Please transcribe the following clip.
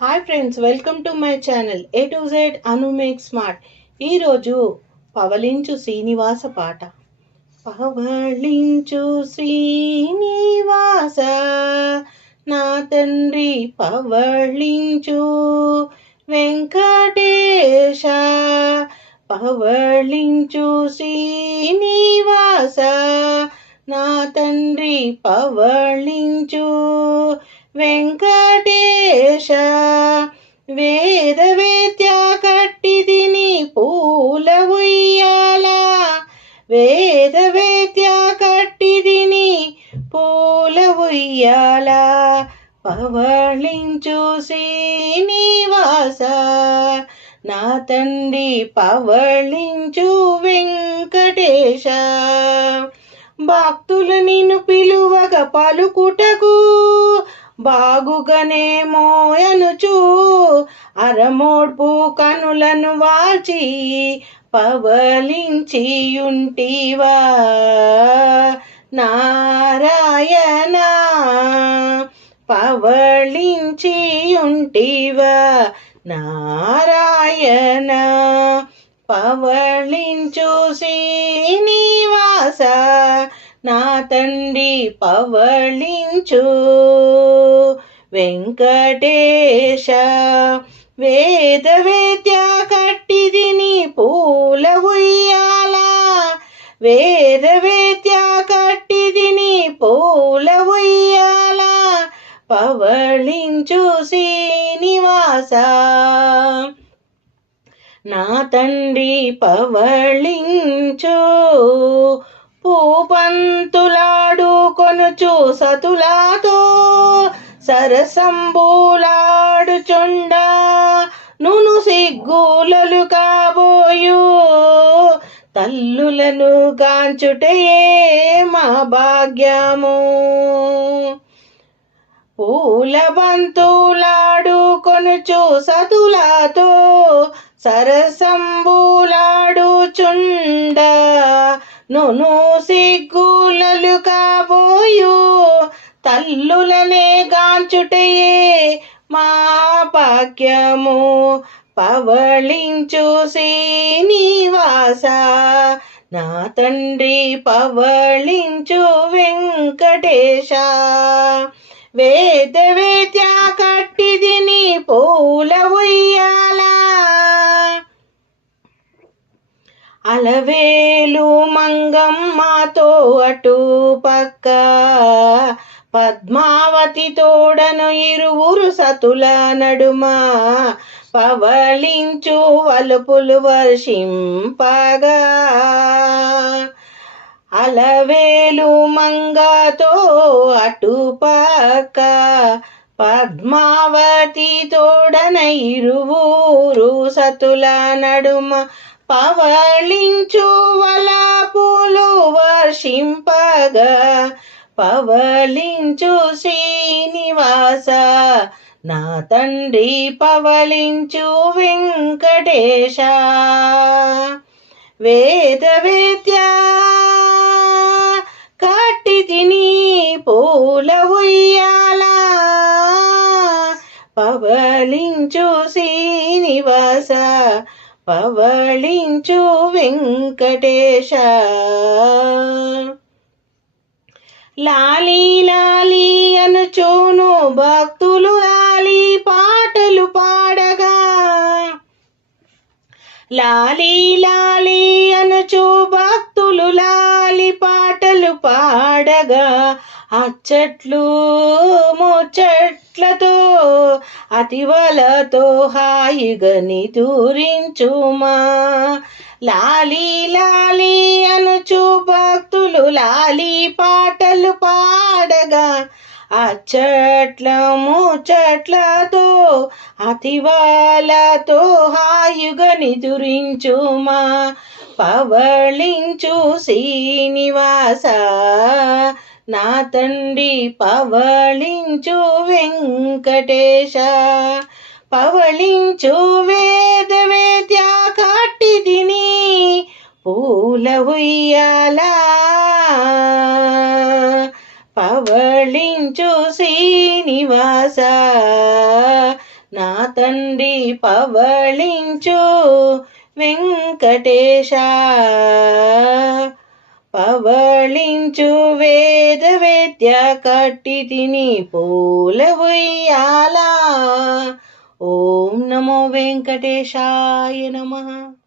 Hi friends, welcome to my channel A to Z Anu make smart. ఈరోజు పవలించు శ్రీనివాస పాట. పవళించు శ్రీనివాస నా తండ్రి, పవళించు వెంకటేశ, పవళించు శ్రీనివాస నా తండ్రి, పవళించు వెంకటేశ. వేద వేద్య కట్టిదిని పూల ఉయ్యాల, వేద వేద్య కట్టిదిని పూల ఉయ్యాల. పవళించు శ్రీనివాస నా తండ్రి, పవళించు వెంకటేశ. భక్తులు నిన్ను పిలువగా పలుకుటకు బాగుగానే మోయనుచు అరమోడ్పు కనులను వాచి పవలించియుంటివా నారాయణ, పవళించియుంటివా నారాయణ. పవళించు శ్రీనివాస నా తండ్రి, పవళించు వెంకటేశ. వేద వేద్య కట్టిదిని పూల ఉయ్యాల, వేద వేద్య కట్టిదిని పూల ఉయ్యాల. పవళించు శ్రీనివాస నా తండ్రి, పవళించు. పూపంతులాడు కొనుచు సతులాతో సరసంబులాడుచుండ నును సిగ్గులలు కాబోయు తల్లులను గాంచుటయే మా భాగ్యము. పూల బంతులాడు కొనుచు సతులాతో సరసంబులాడుచుండ నును సిగ్గులలు కాబోయు తల్లులనే గాంచుటయే మా భాగ్యము. పవళించు శ్రీనివాస నా తండ్రి, పవళించు వెంకటేశ. వేద వేద్య కట్టిదిని పూల ఉయ్యాల, అలవేలు మంగమ్మతో అటు పక్క పద్మావతి తోడను ఇరువురు సతుల నడుమ పవళించు వలుపులు వర్షింపగా. అలవేలు మంగతో అటు పక్క పద్మావతి తోడన ఇరువురు సతుల నడుమ పవళించు వలపులు వర్షింపగా. పవళించు శ్రీనివాస నా తండ్రి, పవళించు వెంకటేశ. వేద వేద్య కట్టిదిని పూల ఉయ్యాల, పవళించు శ్రీనివాస, పవళించు వెంకటేశ. లాలి లాలి అనుచూను భక్తులు లాలి పాటలు పాడగా, లాలి లాలి అనుచు భక్తులు లాలి పాటలు పాడగా. అచ్చట్లు ముచ్చట్లతో అతివలతో హాయిగా నిదురించుమా. లాలి లాలి అనుచు భక్తులు లాలి పాటలు పాడగా. అచ్చట్ల ముచ్చట్లతో అతివాలతో హాయిగా నిదురించుమా. పవళించు శ్రీనివాస నా తండ్రి, పవళించు వెంకటేశ. పవళించు వేద వేద్య కట్టిదిని పూల ఉయ్యాల, పవళించు శ్రీనివాస నా తండ్రి పవళించు వెంకటేశ, పవళించు వేద వేద్య కట్టి తిని పూల ఉయ్యాల. ఓం నమో వెంకటేశాయ నమః.